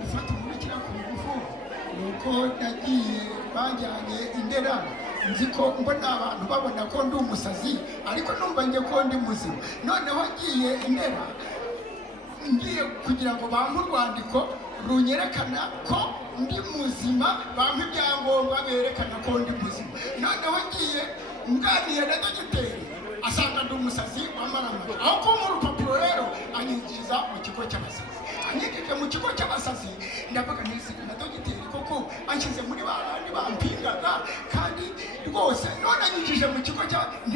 gufata umubikira ku ngufu nuko nagiye banjyanye Indera, nzi ko mbona abantu babona ko ndi umusazi ariko numva njye ko ndi muzima. Noneho ngiye Indera ngiye kugira ngo bampe urwandiko runyerekana ko ndi muzima, bampe ibyangombwa berekana ko ndi muzima. Noneho ngiye nganiye na dogiteri asanga ndi umusazi w'amaramara, aho kumpa urupapuro rero anyinjiza mu kigo cy'abasazi. Anyinjije mu kigo cy'abasazi ndavuga neza na dogiteri koko anshyize muri babandi bampingaga, kandi rwose none anyinjije mu kigo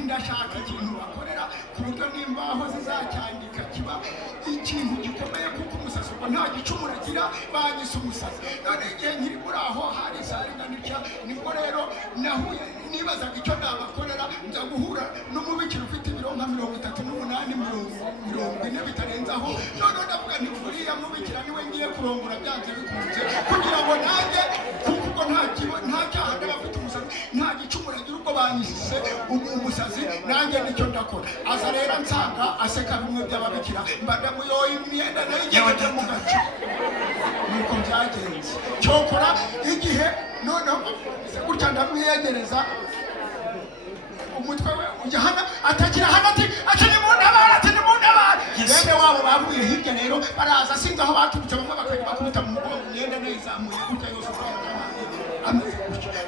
ndashaka ikintu bakorera ku buryo n'imbaho zizacyandika kiba ikintu gikomeye, kuko umusazi ubwo nta gicumuro agira, banyise umusazi. None igihe nkiri muri aho hari sare nganisha, nibwo rero nahuye nibazaga icyo nabakorera, nza guhura n'umubikira ufite ibiro nka 38 40 bitarenzaho. None ndavuga nti buriya mubikira niwe ngiye kurongora byanze bikunze, kugira ngo nanjye kuko nta cyaha ndabafite umusazi, nta gicumuro agira ubwo banyise umusazi, nanjye nicyo ndakora. Aza rero nsanga aseka bimwe by'ababikira, mbadamuyoye imyenda nayo igeze mu gace. Nuko byagenze cyokora igihe noneho gutya ndamwiyegereza, umutwe we ujya hano atagira hano, ati ni mu ntabara, ati ni mu ntabara. Bene wabo bavuye hirya rero baraza, sinzi aho baturutse, bamwe bakajya bakubita mu mugongo, imyenda nayizamuye gutya yose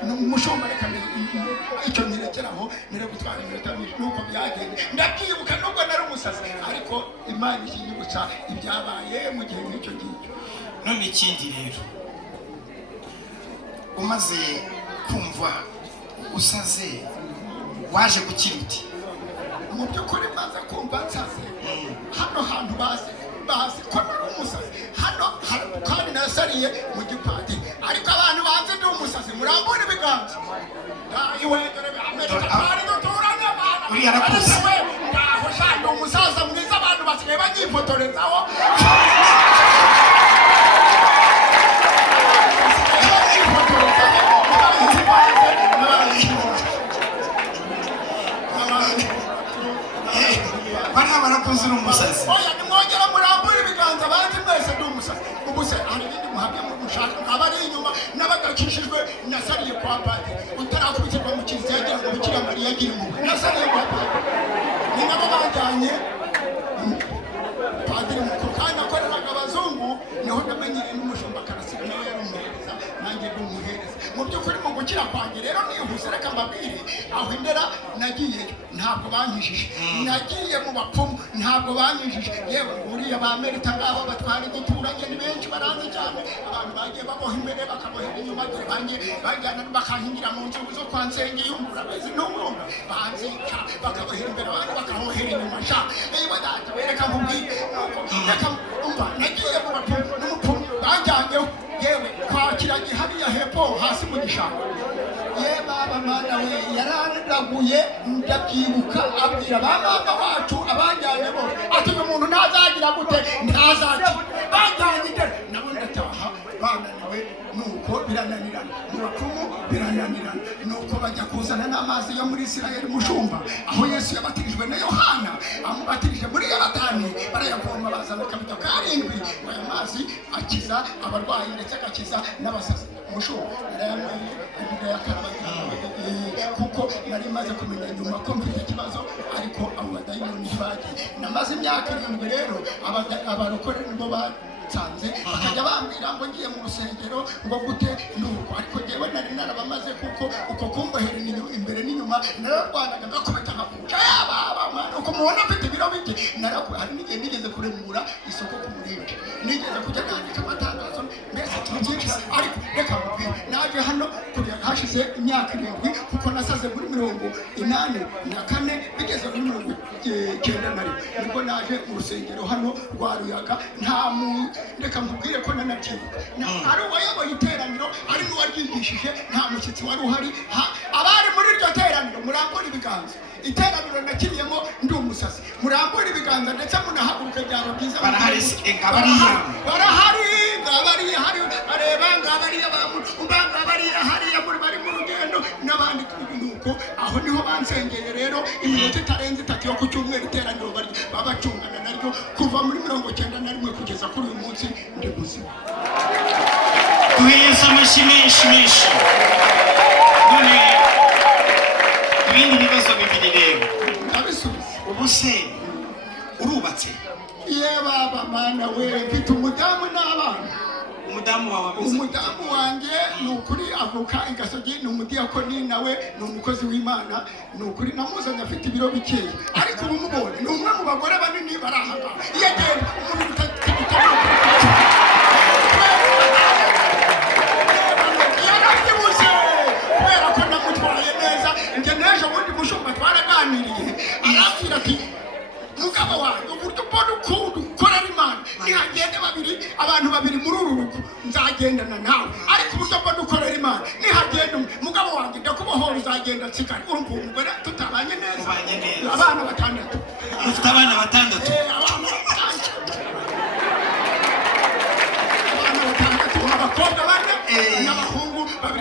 umushumba reka icyo nyirekeraho nire gutwara iminota myinshi. Nuko byagenze ndabyibuka, nubwo nari umusazi ariko Imana ikinyibutsa ibyabaye mu gihe n'icyo ngicyo. None ikindi rero, umaze kumva usaze waje gukira uti? Mu by'ukuri maze kumva nsaze, hano hantu bazi ko nari umusazi, hano kandi nasariye mu gipati, ariko abantu bazi ndi umusazi murambura ibiganza. Uriya arakuzi ngaho shandi umusaza mwiza, abantu basigaye banyifotorezaho. barakuzi uri umusazi. Oya nimwongera murambura ibiganza bazi mwese ndi umusazi. Ubuse hari ibindi muhabye mu mushaka abari inyuma n'abagakishijwe, nasariye kwa padiri utarakubitirwa mu kiliziya yagira ngo Bikira Mariya agira impuhwe, nasariye kwa padiri. Ni nabo bajyanye padiri mukuru kandi akoreraga abazungu, niho namenyereye n'umushumba Karasira nawe yari umuhereza, nanjye ndi umuhereza. Mu by'ukuri mu gukira kwanjye rero nihuse, reka mbabwire aho Indera nagiyeyo ntabwo banyijije, nagiye mu bapfumu ntabwo banyijije. Yewe uriya ba Merita ngabo batwara igiturage ni benshi baranze cyane, abantu bagiye baboha imbere bakabohera inyuma, dore banjye bajyana bakahingira mu nzu zo kwa Nsengiyumva bezi n'umwumva, banzica bakabohera imbere abandi bakabohera inyuma. Sha yewe data bereka nkubwire, reka umva nagiye mu bapfumu n'umupfumu banjyanyeho, yewe kwakira gihariya hepfo hasi mu gishanga. Ye baba mana we yararaguye, ndabyibuka abwira ba mama wacu abanjyanye bose ati uyu muntu ntazagira gute, ntazaki banjyanye Indera. Nabo ndataha bananiwe, nuko birananirana mu bapfumu birananirana, nuko bajya kuzana n'amazi yo muri Isirayeli mushumba, aho Yesu yabatirijwe na Yohana, amubatirije muri Yorodani, barayavoma bazana akabido karindwi. Aya mazi akiza abarwayi ndetse agakiza n'abasazi. Mushumba kuko nari maze kumenya nyuma ko mfite ikibazo, ariko abo badayimoni ntibagiye. Namaze imyaka 7 rero, abarokore nibo bansanze bakajya bambwira ngo ngiye mu rusengero ngo gute nuko, ariko jewe nari narabamaze, kuko uko kumbohera imbere n'inyuma nararwanaga ngakubita nkakuca baba mwana, uko mubona mfite ibiro bike. Hari n'igihe nigeze kuremura isoko ku Murindi, nigeze kujya nandika amatangazo, mbese byinshi. Ariko reka mbwira, naje hano kuri hashize imyaka 7, kuko nasaze muri 84 bigeze muri 91 nibwo naje mu rusengero hano rwa Ruyaga. Reka mbwire ko nanabyibuka, ari uwayoboye iteraniro, ari n'uwaryigishije, nta mushyitsi wari uhari. Abari muri iryo teraniro murambura ibiganza, iteraniro nakiriyemo ndi umusazi, murambura ibiganza ndetse munahaguruke, byaba byiza. Barahari areba ngabariya bamwe ubanga bariya hariya muri bari mu rugendo n'abandi. nuko aho niho bansengeye rero iminota itarenze 3 yo ku cyumweru iteraniro babacungana naryo kuva muri 91 kugeza kuri uyu munsi ndi muzima. Duheza amashyi menshi. None ibindi bibazo bibiri rero ndabisubiza. ubu se urubatse? Ye baba mana we, mfite umudamu n'abana. Umudamu wawe ameze? Umudamu wanjye ni ukuri avuka i Gasogi, ni umudiyakoni, nawe ni umukozi w'Imana. Ni ukuri namuzanye afite ibiro bikeya, ariko ubu mubonye ni umwe mu bagore banini bari aha ngaha. Iyo agenda umubiri yarabyibushye kubera ko namutwaye neza. Njye n'ejo bundi mushumba twaraganiriye arambwira ati mugabo wanjye uburyo mbona ukuntu ukorera Imana, nihagenda abantu babiri muri uru rugo nzagendana nawe, ariko uburyo mbona ukorera Imana nihagenda mugabo wanjye ndakubohora uzagenda nsigara. Urumva umugore tutabanye neza. Abana 6. Ufite abana 6? Abakobwa 4 n'abahungu 2,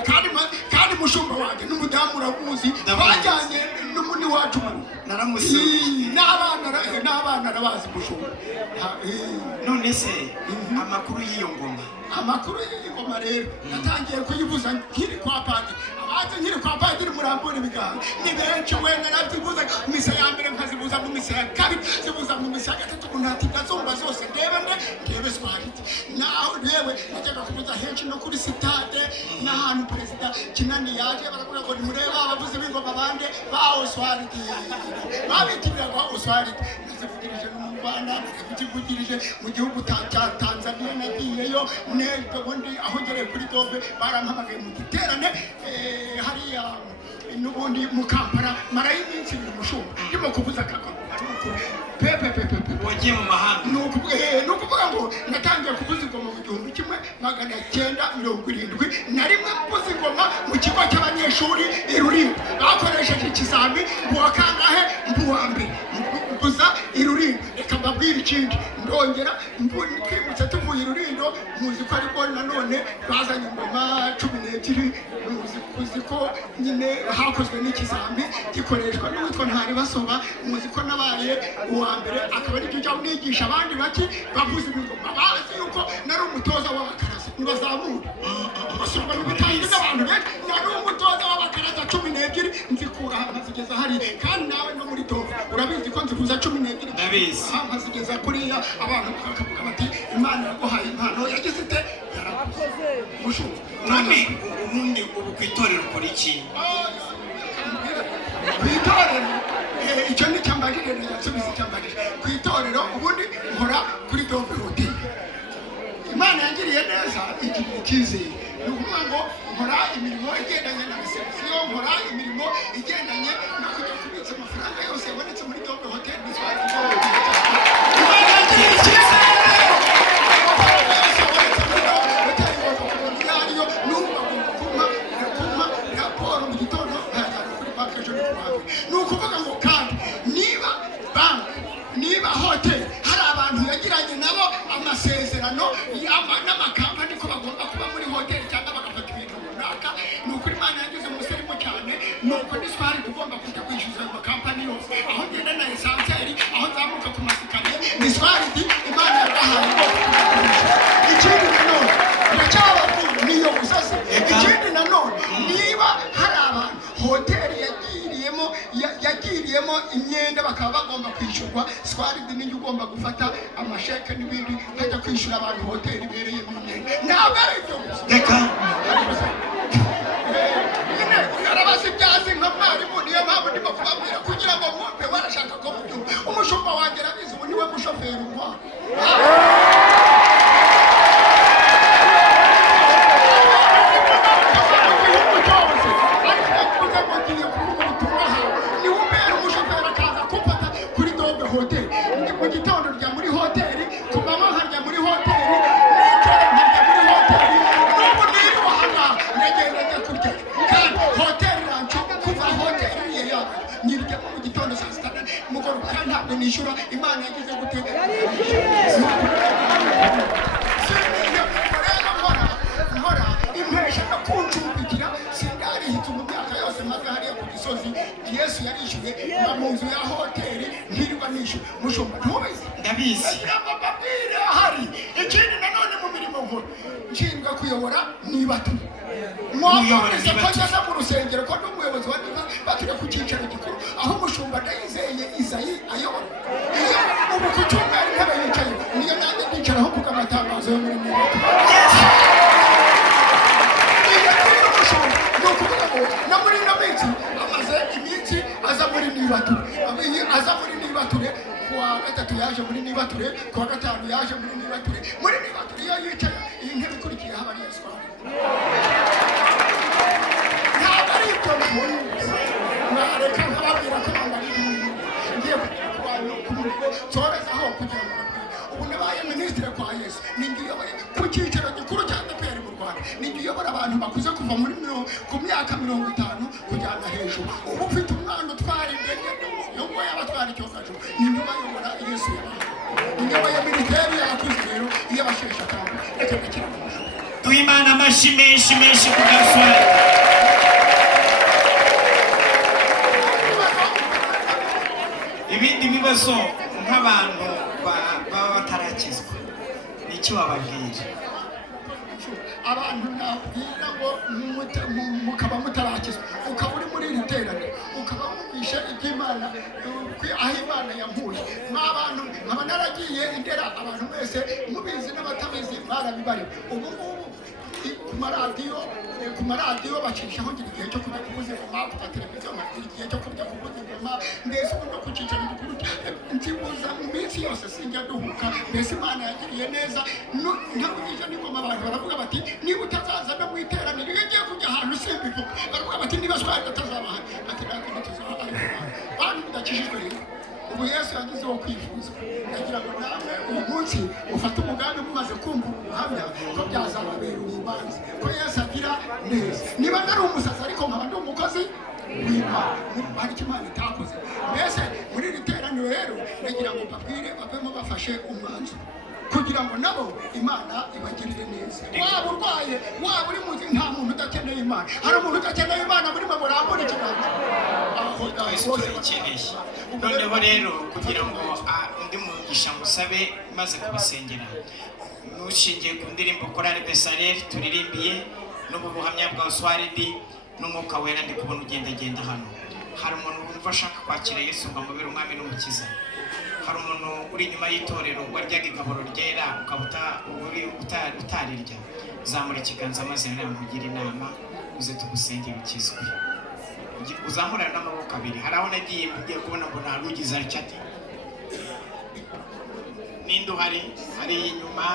kandi mushumba wanjye n'umudamu uramuzi, bajyanye n'umuni wacu naramusuye n'abana arabazi mushumba. None se amakuru y'iyo ngoma? Amakuru y'ingoma rero natangiye kuyivuza nkiri kwa padiri. Abaje nkiri kwa padiri murambura ibiganza ni benshi, wenda nabyivuza misa ya mbere nkazibuza mu misa ya kabiri, zibuza mu misa ya gatatu, unatinda zumva zose ndebe Swahili. Naho yewe najyaga kuvuza henshi no kuri sitade n'ahantu perezida Kinani yaje baravuga ngo nimurebe abavuzi b'ingoma bande bawo Swahili, babitiriraga Swahili. Nazivugirije no mu Rwanda, nazivugirije mu gihugu cya Tanzania, nagiyeyo neza ubundi aho ngereye kuri Dove barampamagaye mu giterane hariya n'ubundi mu Kampala, marayo iminsi 2 mushumba ndimo kuvuza akagoma. Wagiye mu mahanga? Nukuvuga ngo natangiye kuvuza ingoma mu 1970 na rimwe kuvuza ingoma mu kigo cy'abanyeshuri i Rulindo. Bakoresheje ikizami mbuwa kangahe? Mbuwa mbere kuza i Rulindo. Reka mbabwire ikindi, ndongera twimutse tuvuye i Rulindo, muzi ko ariko nanone bazanye ingoma 12. Muzi ko nyine hakozwe n'ikizami gikoreshwa n'uwitwa Ntari Basoba. Muzi ko nabaye uwa mbere, akaba ari cyo nigisha abandi baki bavuza ingoma. Bazi yuko nari umutoza w'abakarasi ntibazamura basubwa mu bitangiza abantu benshi. Nari umutoza w'abakarasi 12 nzikura nkazigeza hari, kandi nawe no muri Dove urabizi ko nzivuza 12. Ndabizi. Nkazigeza kuriya abantu bakavuga bati Imana yaguhaye impano yagize ite yarakoze. Mushuka none ubundi ubu kwitorera ukora iki? Kwitorera icyo ni cyambagije n'yasubiza cyambagije. Kwitorera ubundi nkora kuri Dove Hotel. Imana yangiriye neza igihe ikizeye. Nukuvuga ngo nkora imirimo igendanye na reception, nkora imirimo igendanye no kujya kubitsa amafaranga yose yabonetse muri Dove Hotel. Imana yangiriye ikizeye. Nukuvuga ngo kandi niba hotel hari abantu yagiranye nabo amasezerano n'amakampani ko bagomba kuba muri hotel cyangwa bagafata ibintu runaka, nukuri Imana yagize umusirimu cyane. Nuko ni Swahili tugomba kujya kwishyuza ayo makampani yose, aho ngenda na esanseri, aho nzamuka ku masikariye ni Swahili. Imana yagahaye ikindi nanone ndacyababwira niyo gusase. Ikindi nanone niba hari abantu hotel yagiriyemo imyenda bakaba bagomba kwishyurwa, Swahili ninjye ugomba gufata amasheke n'ibindi hajya kwishyura abantu hotel ibereye mu myenda. Ntabwo ari ibyo gusa. Reka yarabazi byazi nka mwarimu, niyo mpamvu ndimo kubabwira kugira ngo mwumve barashaka ko mubyumva. Umushumba wanjye arabizi, ubu niwe mushoferi untwara. Mu gitondo rya muri hoteli, ku manywa nkarya muri hoteli, n'ijoro nkarya muri hoteli, n'ubu niba aha ndagenda njya kurya. Kandi hoteli rancu kuva hoteli yaba nyiryamo mu gitondo saa 6 mugoroba, kandi ntabwo nishyura. Imana yagize gutega nkora impesha no kuncumbikira. Sindarihiza mu myaka yose maze hari hariya ku gisozi Yesu yarishyuye mba mu nzu ya hoteli ntirirwa nishyuye mushumba ntubizi ndabizi babwire hari ikindi nanone mu mirimo nkuru nshinzwe kuyobora nibature mwamwumvise ko ngeze mu rusengero ko n'umuyobozi wa nibature ku cyicaro gikuru aho umushumba Ndayizeye Isayi ayobora iyo ubu ku cyumweru intebe yicaye niyo nanjye ndicaraho kuko amatangazo yo muri nibature na muri ino minsi amaze iminsi aza muri nibature kuwa gatatu yaje muri nibature kuwa gatanu yaje muri nibature iyo yicaye iyi ntebe ikurikiye haba ari Yesu ntabwo ari ibyo muri mwareka nkababwira ko ngiye kugira ku bantu ku murimo cyorezaho kugira ngo ubu nabaye minisitiri kwa Yesu ninjye uyoboye ku cyicaro gikuru cya ADEPR mu Rwanda ninjye uyobora abantu bakuze kuva muri ku myaka 50 kujyana hejuru ubu ufite umwana utwara indege nubwo yaba atwara icyogajuru ninjye bayobora Yesu ninjye militeri yakuze rero iyo bashesha kandi reka ndakira amashusho duhimana amashyi menshi ku gaswari ibindi bibazo nk'abantu baba batarakizwa icyo wababwira abantu nabwira ngo mukaba mutarakizwa ukaba uri muri iri terane ukaba wumvishe iby'Imana aho Imana yankuye nk'abantu nkaba naragiye indera abantu mwese mubizi n'abatabizi barabibare ubu ngubu ku maradiyo bacishaho ngira igihe cyo kujya kuvuza ingoma ku mateleviziyo nkagira igihe cyo kujya kuvuza ingoma mbese ubu no ku cyicaro gikuru nzibuza mu minsi yose sinjya duhuka mbese Imana yagiriye neza ntabugije n'ingoma abantu baravuga bati niba utazaza no mu iteraniro iyo ugiye kujya ahantu simbivuga baravuga bati niba swari atazabahari ati natwe ntituzabahari bantu mudakijijwe rero ubu Yesu yagize wo kwifuza ndagira ngo namwe uyu munsi ufate umugambi mumaze kumva ubuhamya ko byazababera urubanza ko Yesu agira neza niba nari umusazi ariko nkaba ndi umukozi w'Imana hari icyo Imana itakoze mbese muri iri teraniro rero ndagira ngo babwire bavemo bafashe umwanzuro kugira ngo nabo Imana ibagirire neza waba urwaye waba uri muzi nta muntu udakeneye Imana hari umuntu udakeneye Imana muri mwe murambura ikiganza noneho rero kugira ngo undi mugisha musabe maze kubisengera nushingiye ku ndirimbo Korali Besareli turirimbiye n'ubu buhamya bwa Oswalidi n'umwuka wera ndi kubona ugendagenda hano hari umuntu wumva ashaka kwakira Yesu ngo amubere umwami n'umukiza hari umuntu uri inyuma y'itorero waryaga igaburo ryera ukaba utarirya zamura ikiganza maze namugira inama uze tugusenge bikizwe uzamurana n'amaboko abiri hari aho nagiye mugiye kubona ngo nta rugize atya ninde uhari hari inyuma